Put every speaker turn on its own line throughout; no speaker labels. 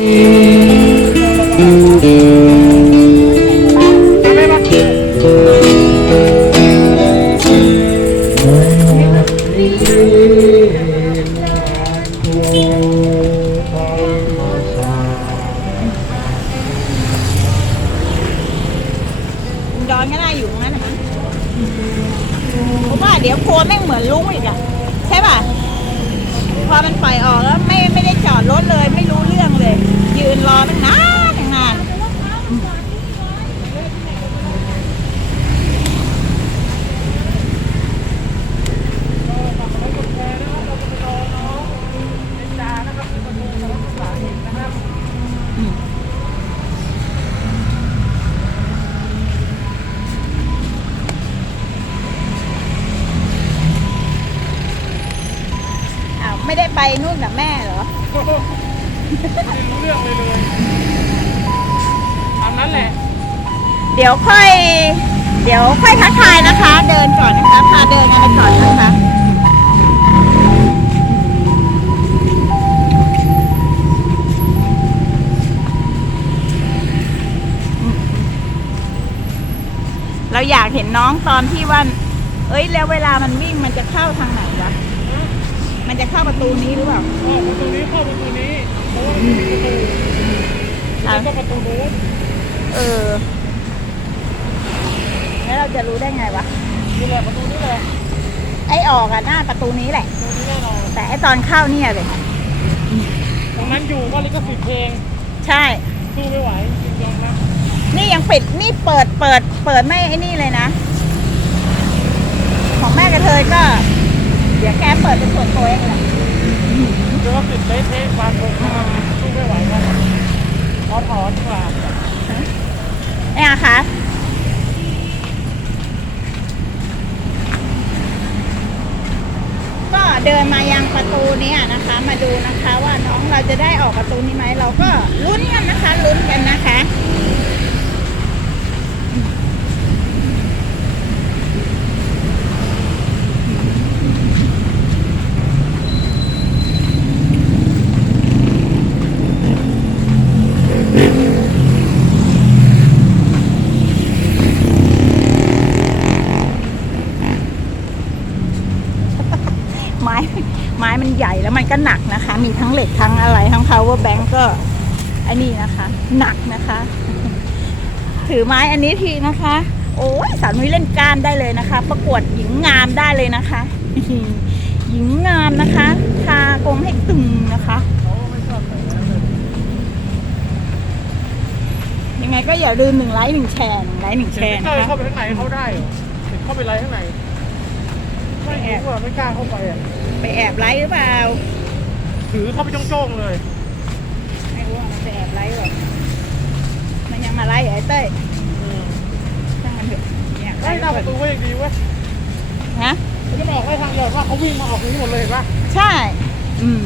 ดอนก็ได้อยู่ตรงนั้นนะมั้งผมว่าเดี๋ยวโคแม่งเหมือนลุงอีกอะใช่ป่ะ พอมันปล่อยออกแล้วไม่ไม่ได้จอดรถเลย ไม่ได้ไปนู่นกับแม่เหรอ
ไม่รู้เรื่องเลยเลยตามนั้นแหละ
เดี๋ยวค่อย เดี๋ยวค่อยทักทายนะคะ เดินก่อนนะคะพาเดินกันไปก่อนนะคะเราอยากเห็นน้องตอนที่ว่า เอ้ย แล้วเวลามันวิ่งมันจะเข้าทางไหนวะ มันจะเข้าประตูนี้หรือเปล่า
เข้าประตูนี้เข้าประตูนี้เพราะว่ามันมีประตูแล้วก็ประตูนู้น
เออ แล้วเราจะรู้ได้ไงวะ
นี่แหละประตูนี้แหละ
ไอ้ออกอะหน้าประตูนี้แหละ
ประตูนี้แน่นอน
แต่ไอ้ตอนเข้าเนี่ยเลย
ตรงนั้นอยู่ก็ลิขสิทธิ์เพลง
ใช่
สู้ไม่ไหวจริงๆนะ
นี่ยังปิดนี่เปิดเปิด เปิดไม่ไอ้นี่เลยนะ ของแม่กระเทยก็ เดี๋ยวแกเปิดเป็นส่วนตัวเองแหละ
ลิขสิทธิ์เละเทะวางลงสู้ไม่ไหวครับขอถอนดีกว่า
เนี่ยค่ะก็เดินมายังประตูเนี้นะคะ มาดูนะคะว่าน้องเราจะได้ออกประตูนี้ไหมเราก็ลุ้นกันนะคะลุ้นกันนะคะ ไม้ไม้มันใหญ่แล้วมันก็หนักนะคะ มีทั้งเหล็กทั้งอะไรทั้ง power bank ก็อันนี้นะคะ หนักนะคะ ถือไม้อันนี้ทีนะคะ โอ้ยสาวนุ้ยเล่นก้ามได้เลยนะคะ ประกวดหญิงงามได้เลยนะคะ หญิงงามนะคะทากงให้ตึงนะคะยังไงก็อย่าลืมหนึ่งไลค์หนึ่งแชร์หนึ่งไลค์หนึ่งแชร์นะคะ
เข้าไปข้างในเข้าได้เหรอเข้าไปไรข้างในไม่รู้ว่าไม่กล้าเข้าไปอะ
ไปแอบไลค์หรือเปล่า
ถือเข้าไปจ้องๆเลย
ไม่รู้ว่ามันจะแอบไลค์หรอมันยังมาไลค์เหรอไอ้เต้ยช่างมันเถอะเนี่ย
ไล่หน้าประตูไว้อย่างดีเว้ย
ฮะ
เขาจะมาออกไล่ทางเดียวว่าเขาวิ่งมาออกนี้หมดเลยเห็นปะ
ใช่ อืม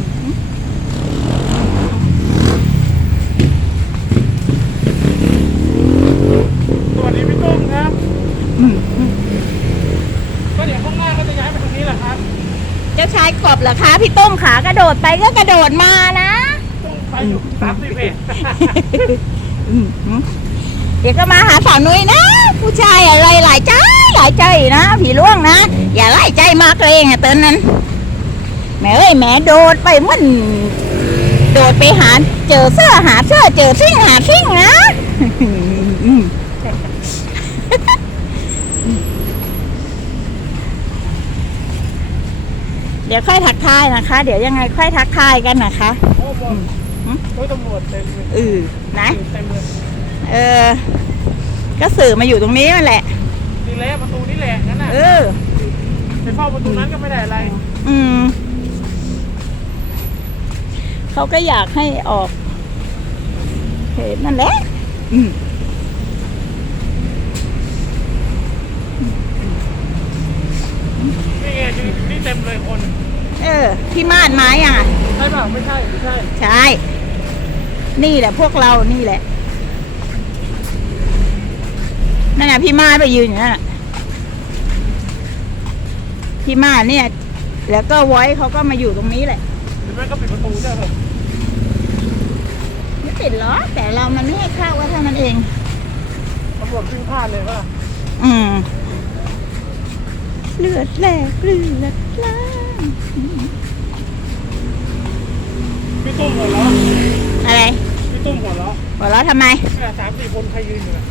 สวัสดีพี่ตุ้มครับ
อืม
ก็เดี๋ยวข้างหน้าก็จะย้ายไปทางนี้แหละครับ
เจ้าชายกบ เหรอคะพี่ต้มขากระโดดไปก็กระโดดมานะ
ต้องไปอยู่สามสิบเอ็ด
อืมเดี๋ยวก็มาหาสาวนุ้ยนะ ผู้ชายอะไรหลายใจหลายใจนะผีล่วงนะ อย่าไล่ใจมากเลยอะเตือนนั้นแหม่เอ้ยแหม่โดดไปมันโดดไปหาเจอเสื้อหาเสื้อเจอซิ่งหาซิ่งนะ อืมเดี๋ยวค่อยทักทายนะคะ เดี๋ยวยังไงค่อยทักทายกันนะคะ
โอ้โหรถตำรวจเต็มเลย
เออนะ
เต็มเลย
เออ ก็สื่อมาอยู่ตรงนี้นั่นแหละ
นี่แหละประตูนี่แหละงั้นน่ะ
เออ
ไปเฝ้าประตูนั้นก็ไม่ได้อะไร
อืมเขาก็อยากให้ออกเหตุนั่นแหละอืม
นี่ไงยืนอยู่นี่เต็มเลยคน
เออ พี่มาดไม้อะ
ใช่เปล่าไม่ใช่ไม่ใช่
ใช่ นี่แหละพวกเรานี่แหละ นั่นน่ะ พี่มาดไปยืนอยู่นั่นน่ะพี่มาดเนี่ย แล้วก็ไว้เขาก็มาอยู่ตรงนี้แหละ
หรือไม่ก็ปิดประตูได้เลย
ติดหรอกแต่เรามันไม่ให้เข้าว่าเท่านั้นเอง
ตำรวจขึ้นพลาดเลยว่า
อืม เลือดแหลกเลือดล้าง
พี่ตุ้มหัวเราะ
อะไร
พี่ตุ้มหัวเราะ
หัวเราะทำไม
เนี่ยสามสี่คนใครยืนอยู่เนี่ย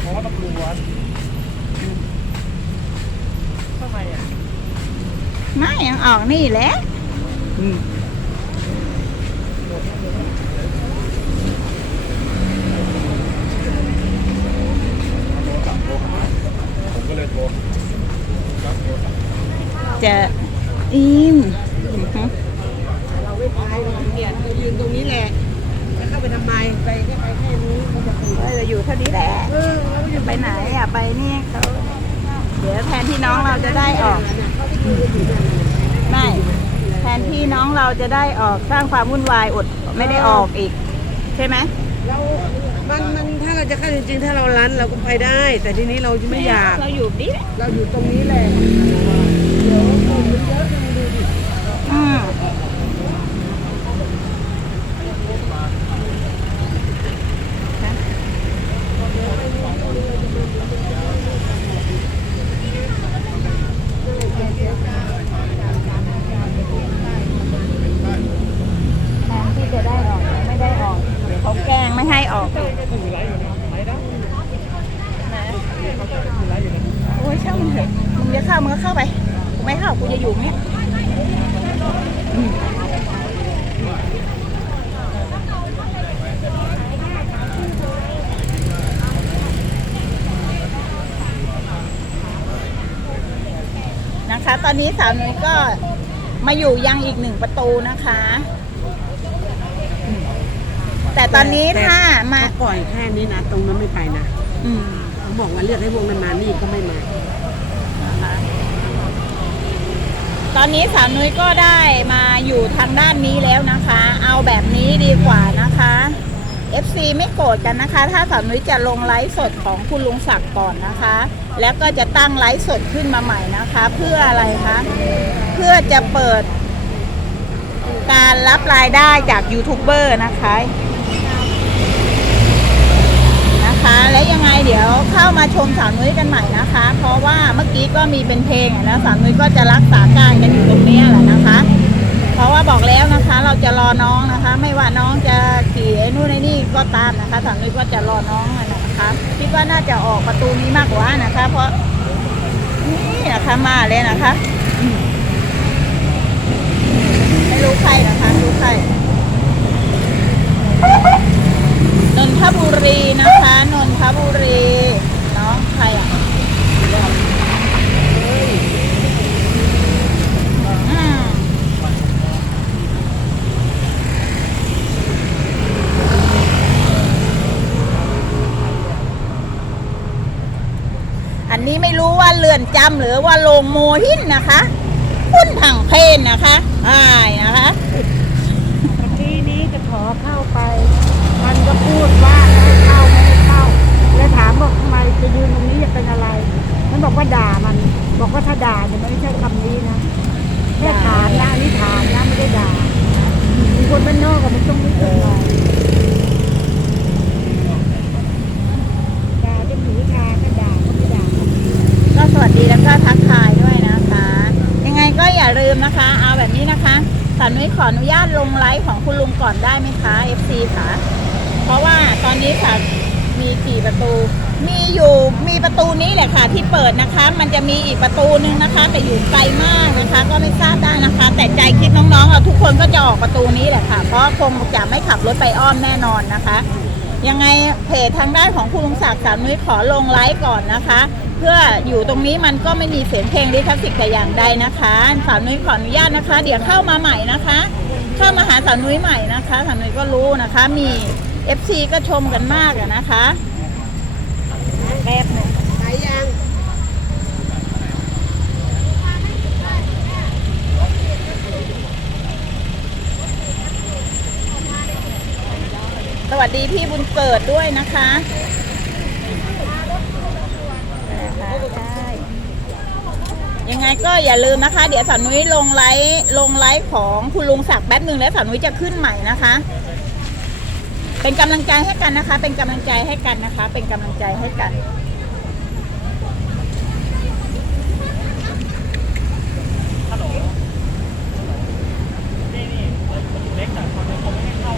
เพราะว่าตำรวจทำไมอะ
ไม่ยังออกนี่แหละ
ผมก็เลยโทร
จะอิม
เราไม่ไปเนี่ยเรายืนตรงนี้แหละจะเข้าไปทำไมไปแค่ไปแค่นี้มันจะตื่น
เราอยู่เท่านี้แหละ
เออเราอยู่
ไปไหนอะไปนี่เขาเดี๋ยวแทนที่น้องเราจะได้ออก
เนี่ยเขาที่ยืนอยู่นั่นน่ะ
ไม่แทนที่น้องเราจะได้ออกสร้างความวุ่นวายอดไม่ได้ออกอีก ใช่ไหม
เรามันมันถ้า เราจะเข้าจริงๆ ถ้าเราลันเราก็ไปได้ แต่ทีนี้เราไม่อยาก
เราอยู่นี่แหละ
เราอยู่ตรงนี้แหละเดี๋ยวคนมันเยอะนะดูดิ
อืมแทนที่จะได้ออกไม่ได้ออกเดี๋ยวเขาแกล้งไม่ให้ออกามึงก็เข้าไปกูไม่เข้ากูจะอยู่เนี่ยอืมนะคะ ตอนนี้สาวนุ้ยก็มาอยู่ยังอีกหนึ่งประตูนะคะอืมแต่ตอนนี้ถ้ามา
เขาปล่อยแค่นี้นะ ตรงนั้นไม่ไปนะ
อืม
เขาบอกว่าเรียกให้วงนั้นมานี่ก็ไม่มา
นะคะ ตอนนี้สาวนุ้ยก็ได้มาอยู่ทางด้านนี้แล้วนะคะ เอาแบบนี้ดีกว่านะคะ FC ไม่โกรธกันนะคะ ถ้าสาวนุ้ยจะลงไลฟ์สดของคุณลุงศักดิ์ก่อนนะคะ แล้วก็จะตั้งไลฟ์สดขึ้นมาใหม่นะคะ เพื่ออะไรคะเพื่อจะเปิดการรับรายได้จากยูทูบเบอร์นะคะนะคะ และยังไงเดี๋ยวเข้ามาชมสาวนุ้ยกันใหม่นะคะ เพราะว่าเมื่อกี้ก็มีเป็นเพลงอะนะสาวนุ้ยก็จะรักษาการกันอยู่ตรงนี้แหละนะคะ เพราะว่าบอกแล้วนะคะ เราจะรอน้องนะคะ ไม่ว่าน้องจะขี่ไอ้นู่นไอ้นี่ก็ตามนะคะสาวนุ้ยก็จะรอน้องนะคะคิดว่าน่าจะออกประตูนี้มากกว่านะคะ เพราะนี่นะคะมาเลยนะคะไม่รู้ใครนะคะรู้ใคร นนทบุรีนะคะนนทบุรีน้องใครอะอันนี้ไม่รู้ว่าเรือนจำหรือว่าโรงโมหินนะคะคุณถังเพนนะคะใช่นะคะ
เมื่อกี้นี้จะขอเข้าไป ก็พูดว่าให้เข้าไม่ให้เข้า แล้วถามบอกทำไมจะยืนตรงนี้จะเป็นอะไร มันบอกว่าด่ามัน บอกว่าถ้าด่าเนี่ยมันไม่ใช่คำนี้นะแค่ถามนะอันนี้ถามนะไม่ได้ด่ามีคนบ้านนอกกับมันต้องรู้สึกหน่อยด่าจะหนูชาก็ด่าก็ไม่ด่า
ก็สวัสดีแล้วก็ทักทายด้วยนะคะ ยังไงก็อย่าลืมนะคะ เอาแบบนี้นะคะสาวนุ้ยขออนุญาตลงไลฟ์ของคุณลุงก่อนได้ไหมคะ FC ค่ะ เพราะว่าตอนนี้ค่ะมีกี่ประตู มีอยู่มีประตูนี้แหละค่ะที่เปิดนะคะ มันจะมีอีกประตูนึงนะคะ แต่อยู่ไกลมากนะคะ ก็ไม่ทราบได้นะคะ แต่ใจคิดน้องๆเราทุกคนก็จะออกประตูนี้แหละค่ะ เพราะคงจะไม่ขับรถไปอ้อมแน่นอนนะคะ ยังไงเพจทางด้านของคุณลุงศักดิ์สามนุ้ยขอลงไลฟ์ก่อนนะคะ เพื่ออยู่ตรงนี้มันก็ไม่มีเสียงเพลงลิขสิทธิ์แต่อย่างใดนะคะสาวนุ้ยขออนุญาตนะคะ เดี๋ยวเข้ามาใหม่นะคะ เข้ามาหาสาวนุ้ยใหม่นะคะสาวนุ้ยก็รู้นะคะมี เอฟซีก็ชมกันมากอะนะคะแบบ
ไหนยัง
สวัสดีพี่บุญเปิดด้วยนะคะยังไงก็อย่าลืมนะคะ เดี๋ยวสันนุ้ยลงไลฟ์ลงไลฟ์ของคุณลุงศักดิ์แป๊บหนึ่งแล้วสันนุ้ยจะขึ้นใหม่นะคะ เป็นกำลังใจให้กันนะคะ เป็นกำลังใจให้กันนะคะ เป็นกำลังใจให้กัน
ฮัลโหลนี่นี่เล็กแต่คนเขาไม่ให้เข้า